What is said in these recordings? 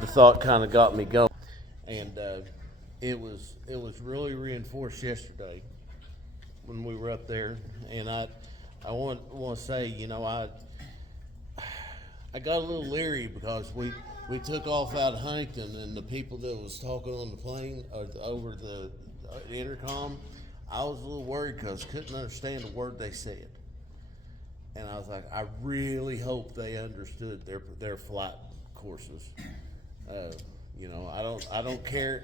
the thought kind of got me going, and it was really reinforced yesterday when we were up there, and I want to say, I got a little leery because we took off out of Huntington, and the people that was talking on the plane over the intercom, I was a little worried because couldn't understand a word they said, and I was like, I really hope they understood their flight courses. Uh, I don't care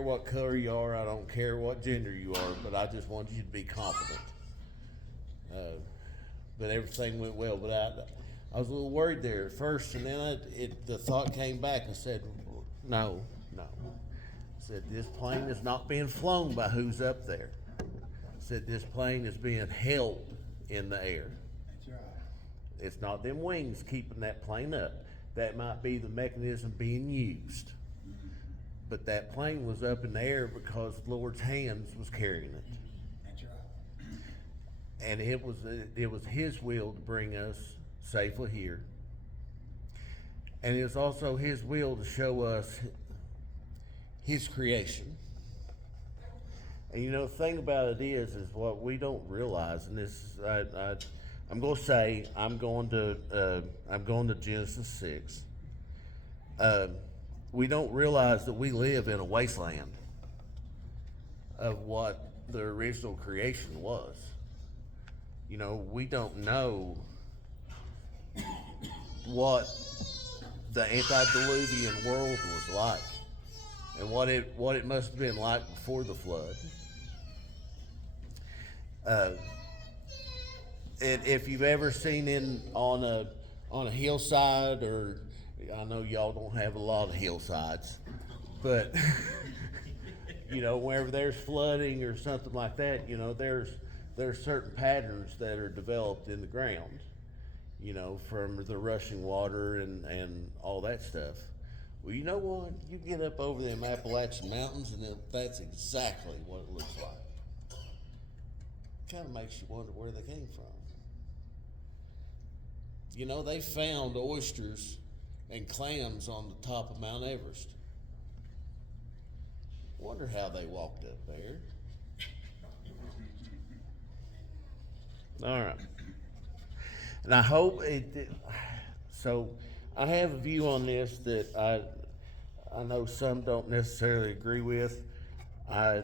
what color you are. I don't care what gender you are. But I just want you to be competent. Uh, but everything went well. But I was a little worried there at first, and then the thought came back and said, no, no. I said, this plane is not being flown by who's up there. I said, this plane is being held in the air. That's right. It's not them wings keeping that plane up. That might be the mechanism being used. But that plane was up in the air because the Lord's hands was carrying it. That's right. And it was His will to bring us safely here. And it's also His will to show us His creation. And the thing about it is what we don't realize, and this is, I'm going to say, I'm going to Genesis 6. We don't realize that we live in a wasteland of what the original creation was. We don't know what the antediluvian world was like and what it must have been like before the flood. And if you've ever seen on a hillside, or I know y'all don't have a lot of hillsides, but wherever there's flooding or something like that, there's certain patterns that are developed in the ground, from the rushing water and all that stuff. Well, you know what? You get up over them Appalachian Mountains, and that's exactly what it looks like. Kind of makes you wonder where they came from. They found oysters and clams on the top of Mount Everest. Wonder how they walked up there. All right. And I hope so I have a view on this that I know some don't necessarily agree with. I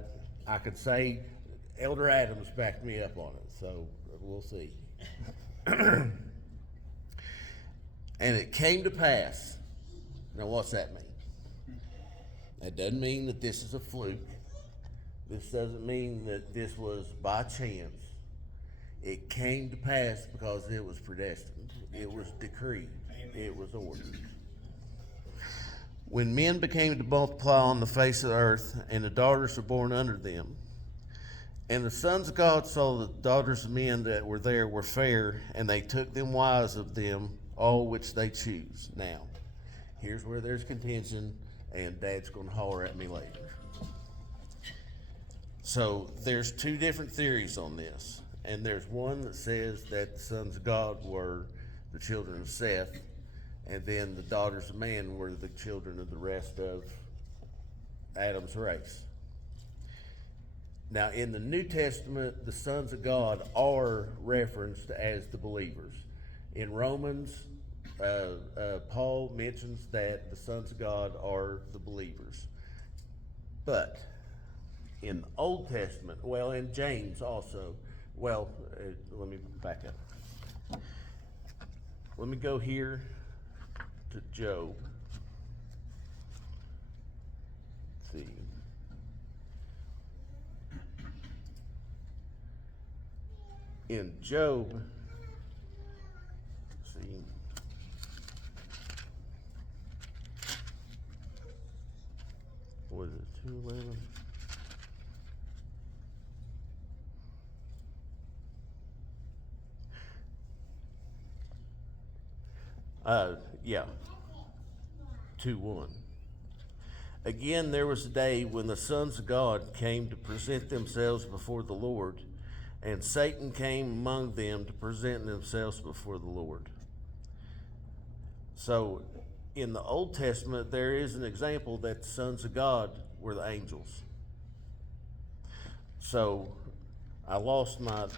could say Elder Adams backed me up on it, so we'll see. And it came to pass. Now, what's that mean? That doesn't mean that this is a fluke. This doesn't mean that this was by chance. It came to pass because it was predestined. It was decreed. It was ordered. When men became to multiply on the face of the earth, and the daughters were born under them, and the sons of God saw the daughters of men that were there were fair, and they took them wives of them, all which they choose. Now, here's where there's contention, and Dad's going to holler at me later. So there's two different theories on this, and there's one that says that the sons of God were the children of Seth, and then the daughters of man were the children of the rest of Adam's race. Now, in the New Testament, the sons of God are referenced as the believers. In Romans, Paul mentions that the sons of God are the believers. But in the Old Testament, in James also, let me back up. Let me go here to Job. Let's see. In Job, see, what is it, 2:11? Yeah, 2:1. Again, there was a day when the sons of God came to present themselves before the Lord, and Satan came among them to present themselves before the Lord. So in the Old Testament, there is an example that the sons of God were the angels. So I lost my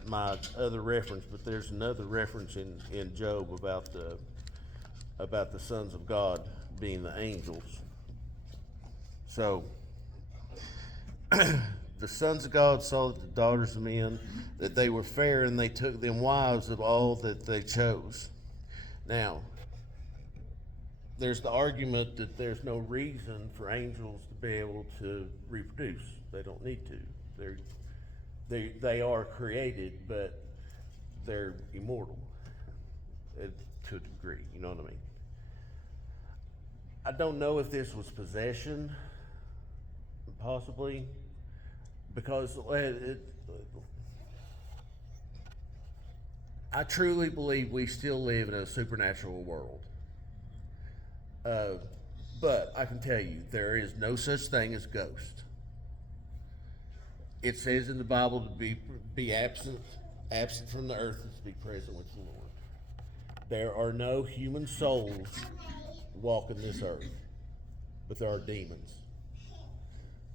other reference, but there's another reference in Job about the sons of God being the angels. So the sons of God saw that the daughters of men, that they were fair, and they took them wives of all that they chose. Now, there's the argument that there's no reason for angels to be able to reproduce. They don't need to. They are created, but they're immortal to a degree. You know what I mean? I don't know if this was possession, possibly, because I truly believe we still live in a supernatural world. But I can tell you, there is no such thing as ghost. It says in the Bible to be absent from the earth is to be present with the Lord. There are no human souls walking this earth, but there are demons.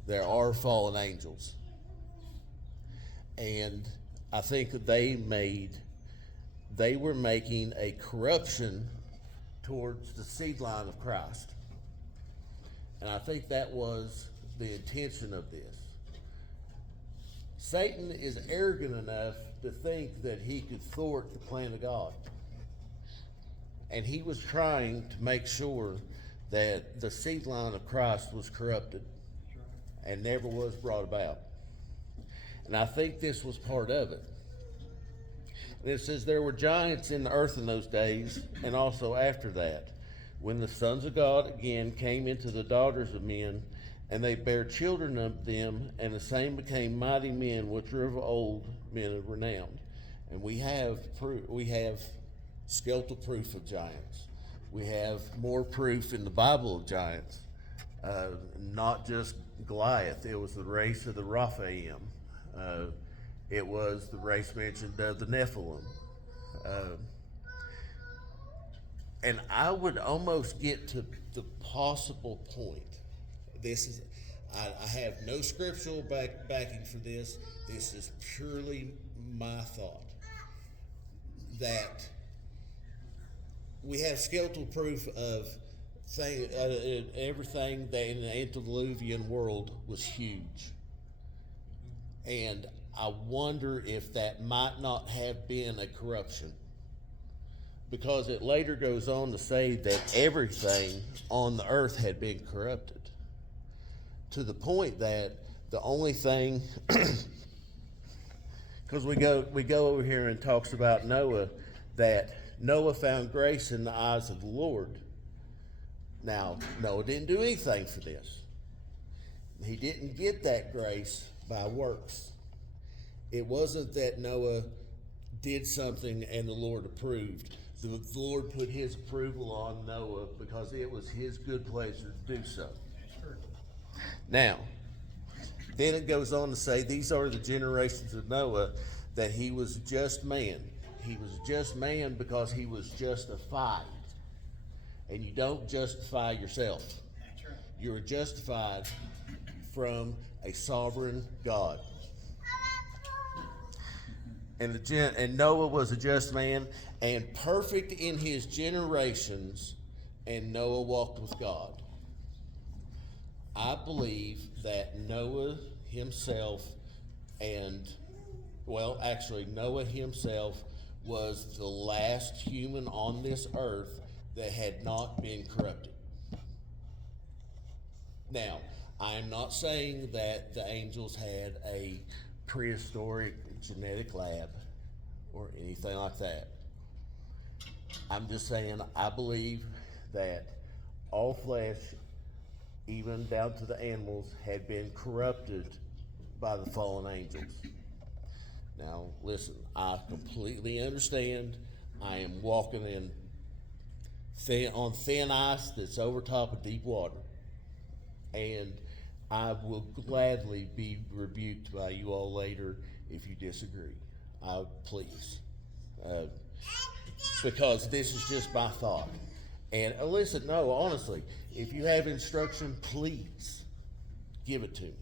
There are fallen angels. And I think that they were making a corruption towards the seed line of Christ. And I think that was the intention of this. Satan is arrogant enough to think that he could thwart the plan of God. And he was trying to make sure that the seed line of Christ was corrupted and never was brought about. And I think this was part of it. And it says there were giants in the earth in those days, and also after that, when the sons of God again came into the daughters of men, and they bare children of them, and the same became mighty men, which were of old, men of renown. And we have skeletal proof of giants. We have more proof in the Bible of giants, not just Goliath. It was the race of the Rephaim. It was the race mentioned of the Nephilim. And I would almost get to the possible point. I have no scriptural backing for this. This is purely my thought. That we have skeletal proof of everything that in the antediluvian world was huge. And I wonder if that might not have been a corruption. Because it later goes on to say that everything on the earth had been corrupted. To the point that the only thing, because we go over here and talks about Noah, that Noah found grace in the eyes of the Lord. Now, Noah didn't do anything for this. He didn't get that grace by works. It wasn't that Noah did something and the Lord approved. The Lord put his approval on Noah because it was his good pleasure to do so. Now, then it goes on to say, these are the generations of Noah, that he was a just man. He was a just man because he was justified. And you don't justify yourself. You are justified from a sovereign God. And Noah was a just man and perfect in his generations, and Noah walked with God. I believe that Noah himself Noah himself was the last human on this earth that had not been corrupted. Now, I'm not saying that the angels had a prehistoric genetic lab or anything like that. I'm just saying I believe that all flesh, even down to the animals, had been corrupted by the fallen angels. Now, listen, I completely understand. I am walking on thin ice that's over top of deep water. And I will gladly be rebuked by you all later if you disagree. Please. Because this is just my thought. And listen, no, honestly, if you have instruction, please give it to me.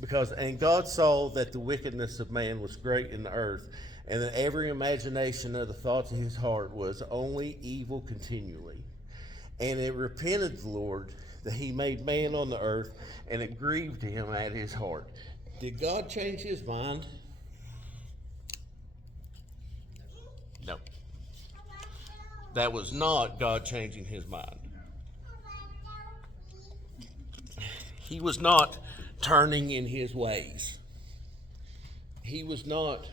Because, and God saw that the wickedness of man was great in the earth, and that every imagination of the thoughts of his heart was only evil continually. And it repented the Lord that he made man on the earth, and it grieved him at his heart. Did God change his mind? No. That was not God changing his mind. He was not turning in his ways. He was not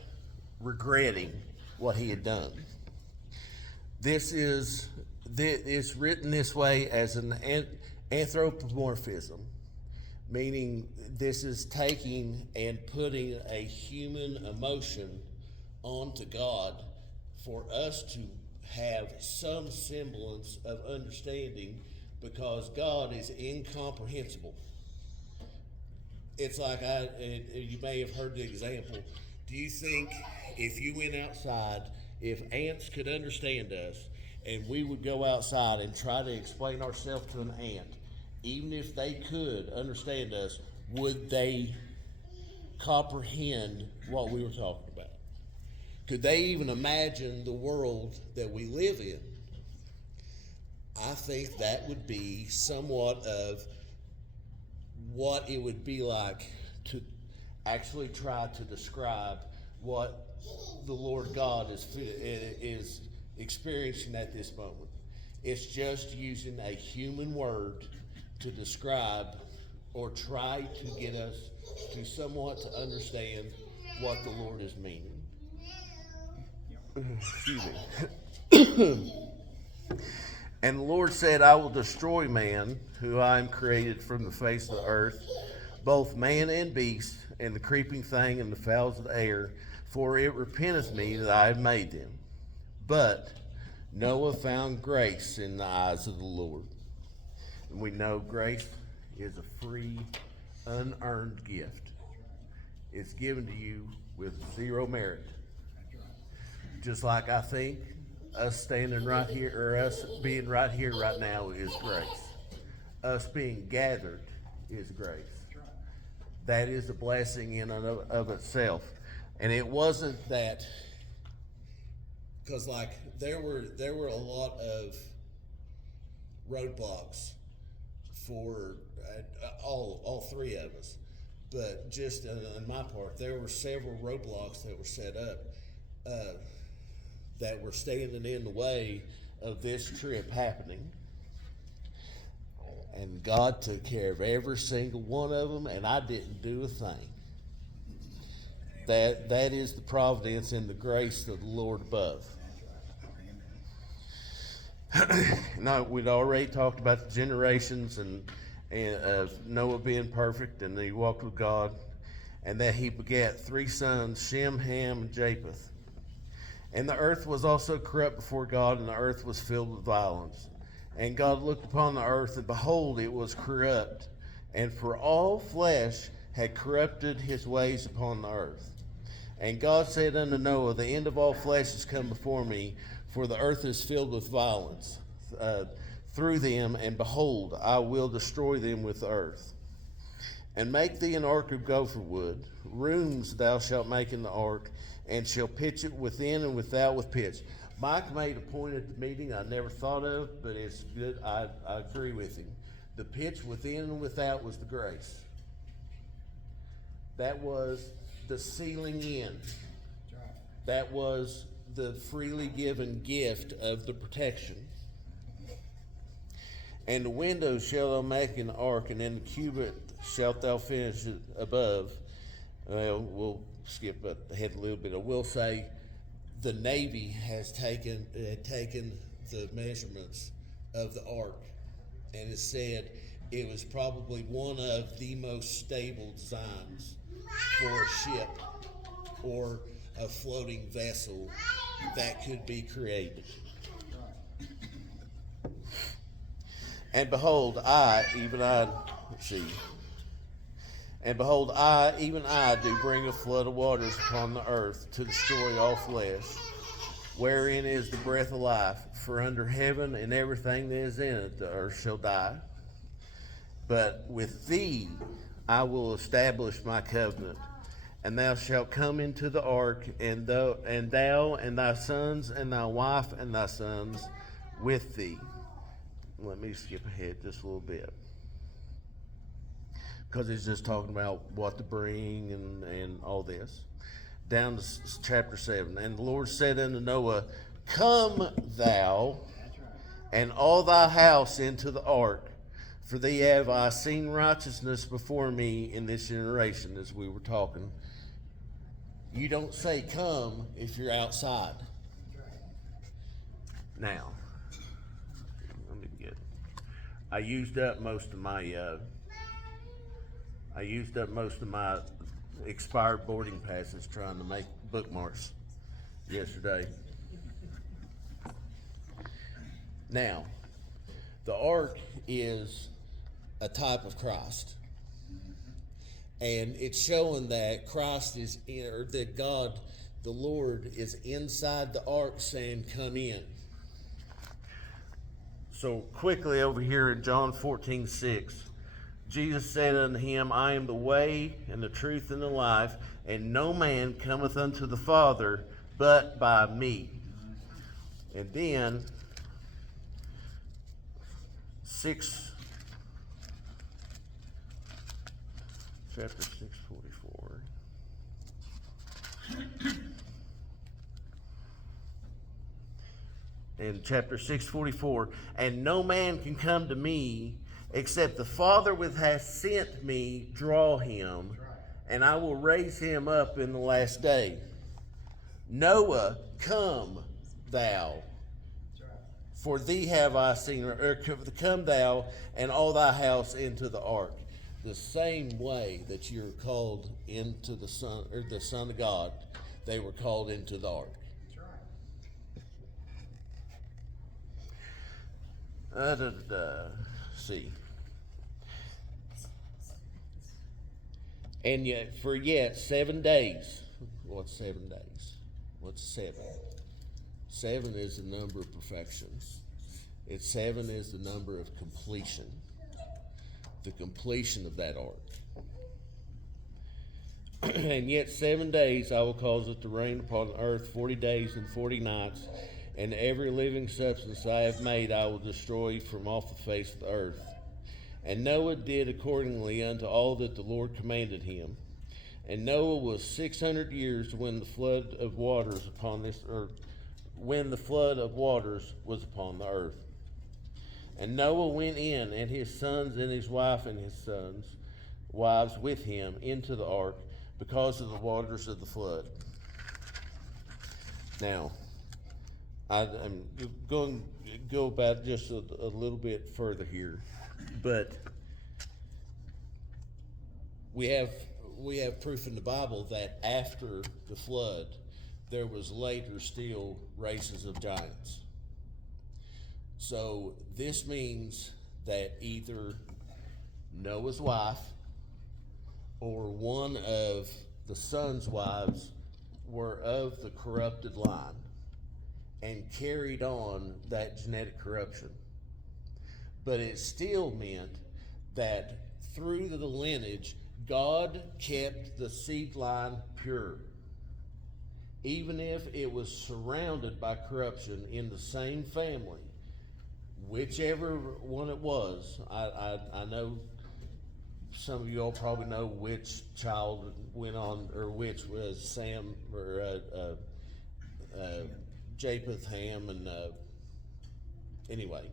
regretting what he had done. This is it's written this way as an anthropomorphism, meaning this is taking and putting a human emotion onto God for us to have some semblance of understanding, because God is incomprehensible. It's like you may have heard the example. Do you think if you went outside, if ants could understand us, and we would go outside and try to explain ourselves to an ant, even if they could understand us, would they comprehend what we were talking about? Could they even imagine the world that we live in? I think that would be somewhat of what it would be like to actually try to describe what the Lord God is experiencing at this moment. It's just using a human word to describe or try to get us to somewhat to understand what the Lord is meaning. Excuse me. And the Lord said, I will destroy man, who I am created from the face of the earth, both man and beast, and the creeping thing and the fowls of the air, for it repenteth me that I have made them. But Noah found grace in the eyes of the Lord. And we know grace is a free, unearned gift. It's given to you with zero merit. Just like I think us standing right here, or us being right here right now, is grace. Us being gathered is grace. That is a blessing in and of itself. And it wasn't that, because like there were a lot of roadblocks for all three of us, but just on my part, there were several roadblocks that were set up that were standing in the way of this trip happening. And God took care of every single one of them, and I didn't do a thing. That is the providence and the grace of the Lord above. Now, we'd already talked about the generations and Noah being perfect, and he walked with God, and that he begat 3 sons, Shem, Ham, and Japheth. And the earth was also corrupt before God, and the earth was filled with violence. And God looked upon the earth, and behold, it was corrupt. And for all flesh had corrupted his ways upon the earth. And God said unto Noah, the end of all flesh is come before me, for the earth is filled with violence through them, and behold, I will destroy them with the earth. And make thee an ark of gopher wood. Rooms thou shalt make in the ark, and shall pitch it within and without with pitch. Mike made a point at the meeting I never thought of, but it's good. I agree with him. The pitch within and without was the grace. That was the sealing in. That was the freely given gift of the protection. And the windows shalt thou make in the ark, and in the cubit shalt thou finish it above. Well, we'll skip ahead a little bit. I will say the Navy had taken the measurements of the ark, and it said it was probably one of the most stable designs for a ship or a floating vessel that could be created. And behold, And behold, even I, do bring a flood of waters upon the earth to destroy all flesh. wherein is the breath of life. For under heaven and everything that is in it, the earth shall die. But with thee I will establish my covenant, and thou shalt come into the ark, and thou and thy sons and thy wife and thy sons with thee. Let me skip ahead just a little bit, because he's just talking about what to bring and all this. Down to chapter 7. And the Lord said unto Noah, Come thou and all thy house into the ark, for thee have I seen righteousness before me in this generation, as we were talking. You don't say come if you're outside. Now, let me get. I used up most of my expired boarding passes trying to make bookmarks yesterday. Now, the ark is a type of Christ. And it's showing that Christ is in, or that God, the Lord, is inside the ark saying, come in. So quickly over here in John 14:6, Jesus said unto him, I am the way and the truth and the life, and no man cometh unto the Father but by me. And then chapter 6:44. In chapter 6:44, and no man can come to me except the Father which hath sent me draw him, and I will raise him up in the last day. Noah, come thou, for thee have I seen, or come thou and all thy house into the ark. The same way that you're called into the Son, or the Son of God, they were called into the ark. See. And yet, for yet 7 days. What's 7 days? What's 7? 7 is the number of perfections. 7 is the number of completion. The completion of that ark. And yet 7 days I will cause it to rain upon the earth 40 days and 40 nights, and every living substance I have made I will destroy from off the face of the earth. And Noah did accordingly unto all that the Lord commanded him. And Noah was 600 years when the flood of waters upon this earth, when the flood of waters was upon the earth. And Noah went in, and his sons and his wife and his sons' wives with him into the ark, because of the waters of the flood. Now, I'm going to go about just a little bit further here, but we have proof in the Bible that after the flood, there was later still races of giants. So this means that either Noah's wife or one of the sons' wives were of the corrupted line and carried on that genetic corruption. But it still meant that through the lineage, God kept the seed line pure. Even if it was surrounded by corruption in the same family, whichever one it was. I know some of you all probably know which child went on, or which was Sam, or Japheth, Ham, and anyway,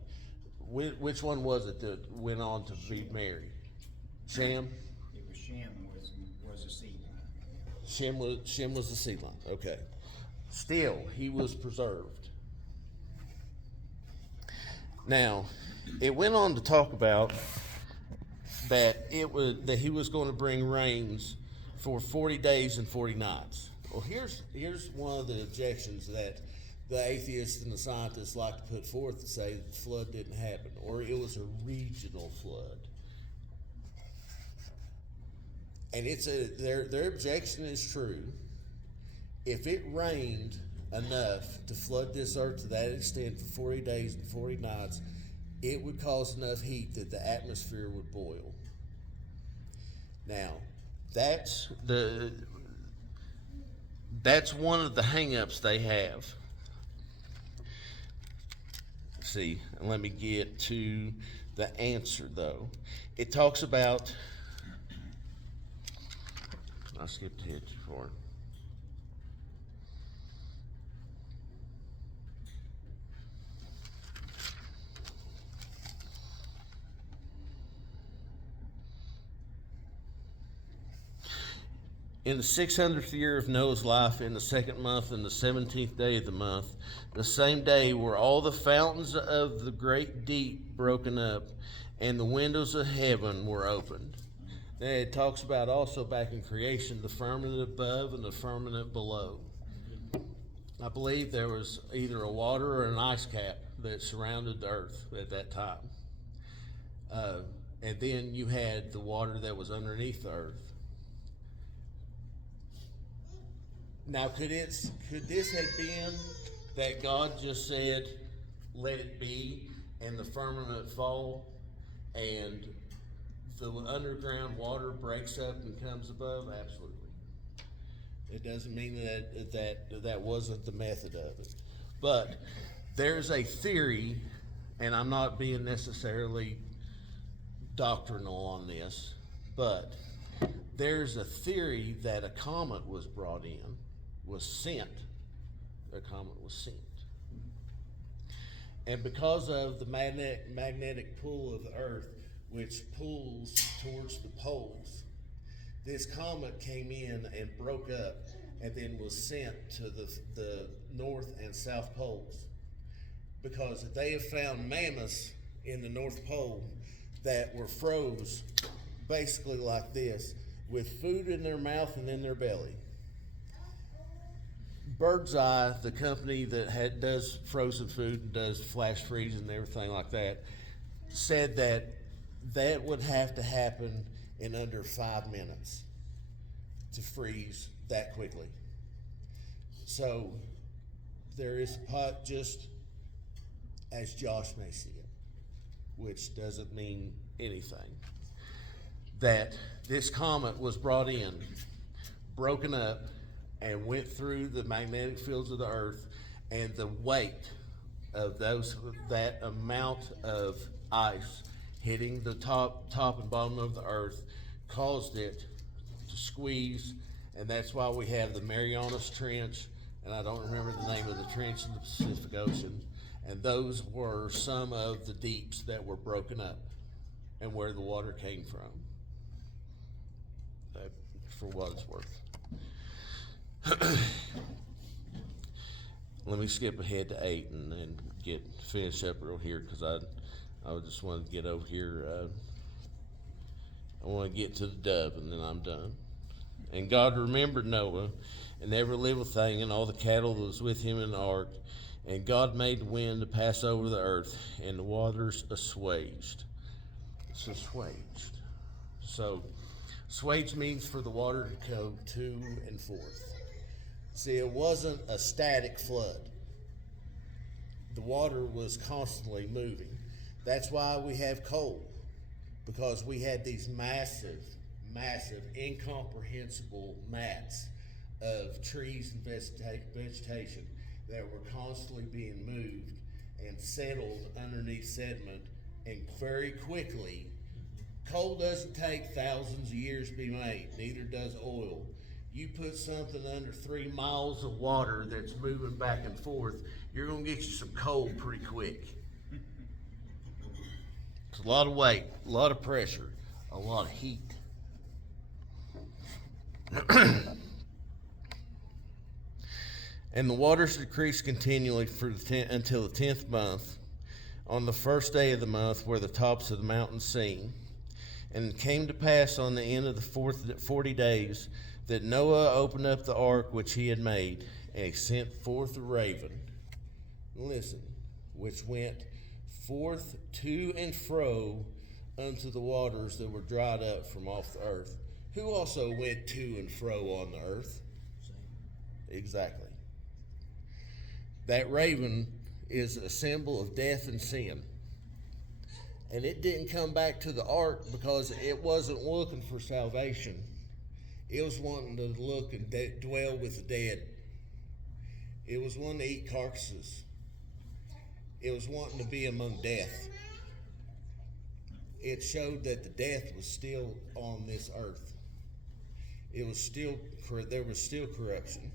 which one was it that went on to be married? Shem? It was Shem was a seed line. Shem was the seed line. Okay. Still, he was preserved. Now, it went on to talk about that he was going to bring rains for 40 days and 40 nights. Well, here's one of the objections that the atheists and the scientists like to put forth to say that the flood didn't happen, or it was a regional flood. And their objection is true. If it rained enough to flood this earth to that extent for 40 days and 40 nights, it would cause enough heat that the atmosphere would boil. Now, that's one of the hang-ups they have. See, and let me get to the answer though. It talks about, I skipped ahead too far. In the 600th year of Noah's life, in the second month, and the 17th day of the month, the same day were all the fountains of the great deep broken up, and the windows of heaven were opened. Now it talks about also back in creation, the firmament above and the firmament below. I believe there was either a water or an ice cap that surrounded the earth at that time. And then you had the water that was underneath the earth. Now, could this have been that God just said, let it be, and the firmament fall, and the underground water breaks up and comes above? Absolutely. It doesn't mean that wasn't the method of it. But there's a theory, and I'm not being necessarily doctrinal on this, but there's a theory that a comet was brought in, was sent. A comet was sent. And because of the magnetic pull of the earth, which pulls towards the poles, this comet came in and broke up and then was sent to the north and south poles. Because they have found mammoths in the North Pole that were froze basically like this, with food in their mouth and in their belly. Bird's Eye, the company that does frozen food and does flash freeze and everything like that, said that would have to happen in under 5 minutes to freeze that quickly. So there is a pot, just as Josh may see it, which doesn't mean anything, that this comet was brought in, broken up, and went through the magnetic fields of the earth, and the weight of that amount of ice hitting the top and bottom of the earth caused it to squeeze, and that's why we have the Marianas Trench, and I don't remember the name of the trench in the Pacific Ocean, and those were some of the deeps that were broken up and where the water came from, for what it's worth. Let me skip ahead to 8 and then finish up real here, because I just want to get over here. I want to get to the dove, and then I'm done. And God remembered Noah and every living thing and all the cattle that was with him in the ark. And God made the wind to pass over the earth, and the waters assuaged. It's assuaged. So, assuaged means for the water to go to and forth. See, it wasn't a static flood. The water was constantly moving. That's why we have cold, because we had these massive, incomprehensible mats of trees and vegetation that were constantly being moved and settled underneath sediment, and very quickly. Coal doesn't take thousands of years to be made, neither does oil. You put something under 3 miles of water that's moving back and forth, you're going to get you some coal pretty quick. It's a lot of weight, a lot of pressure, a lot of heat. And the waters decreased continually until the 10th month. On the first day of the month were the tops of the mountains seen. And it came to pass on the end of the 40 days that Noah opened up the ark which he had made, and he sent forth a raven. Listen, which went forth to and fro unto the waters that were dried up from off the earth. Who also went to and fro on the earth? Exactly. That raven is a symbol of death and sin. And it didn't come back to the ark because it wasn't looking for salvation. It was wanting to look and dwell with the dead. It was wanting to eat carcasses. It was wanting to be among death. It showed that the death was still on this earth. It was still, there was still corruption.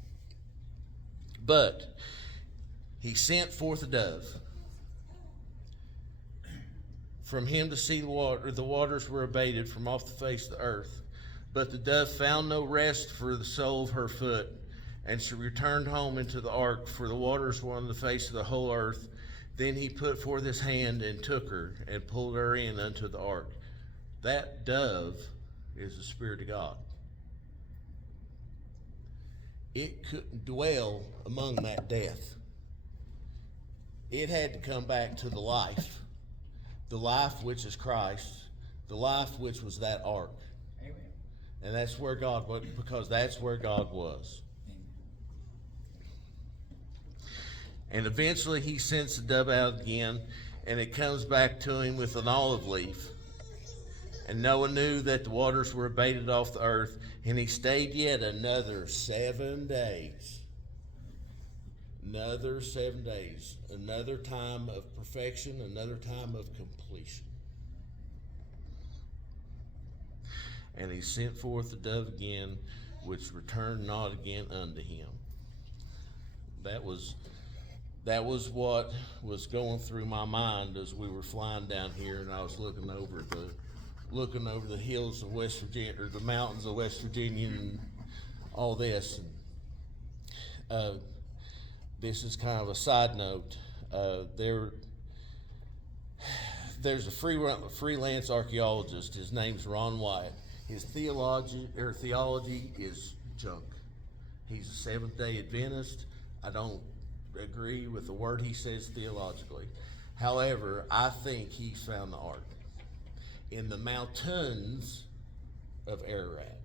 But he sent forth a dove from him to see the water. The waters were abated from off the face of the earth. But the dove found no rest for the sole of her foot, and she returned home into the ark, for the waters were on the face of the whole earth. Then he put forth his hand and took her and pulled her in unto the ark. That dove is the Spirit of God. It couldn't dwell among that death. It had to come back to the life which is Christ, the life which was that ark. Amen. And that's where God was, because that's where God was. And eventually he sends the dove out again, and it comes back to him with an olive leaf. And Noah knew that the waters were abated off the earth, and he stayed yet another 7 days. Another 7 days. Another time of perfection, another time of completion. And he sent forth the dove again, which returned not again unto him. That was what was going through my mind as we were flying down here, and I was looking over the hills of West Virginia, or the mountains of West Virginia, and all this. And, this is kind of a side note. There's a freelance archaeologist. His name's Ron Wyatt. His theology is junk. He's a Seventh-day Adventist. I don't agree with the word he says theologically. However, I think he's found the ark in the mountains of Ararat.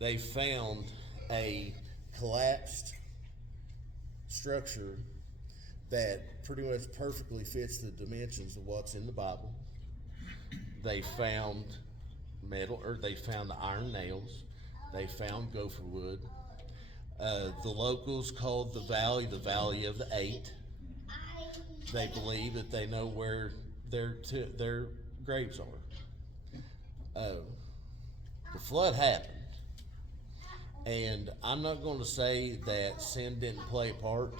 They found a collapsed structure that pretty much perfectly fits the dimensions of what's in the Bible. They found they found iron nails. They found gopher wood. The locals called the valley of the Eight. They believe that they know where their graves are. The flood happened. And I'm not going to say that sin didn't play a part,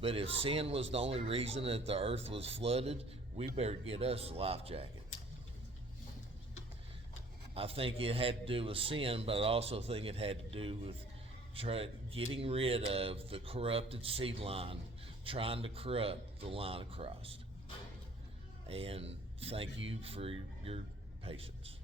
but if sin was the only reason that the earth was flooded, we better get us a life jacket. I think it had to do with sin, but I also think it had to do with getting rid of the corrupted seed line, trying to corrupt the line of Christ. And thank you for your patience.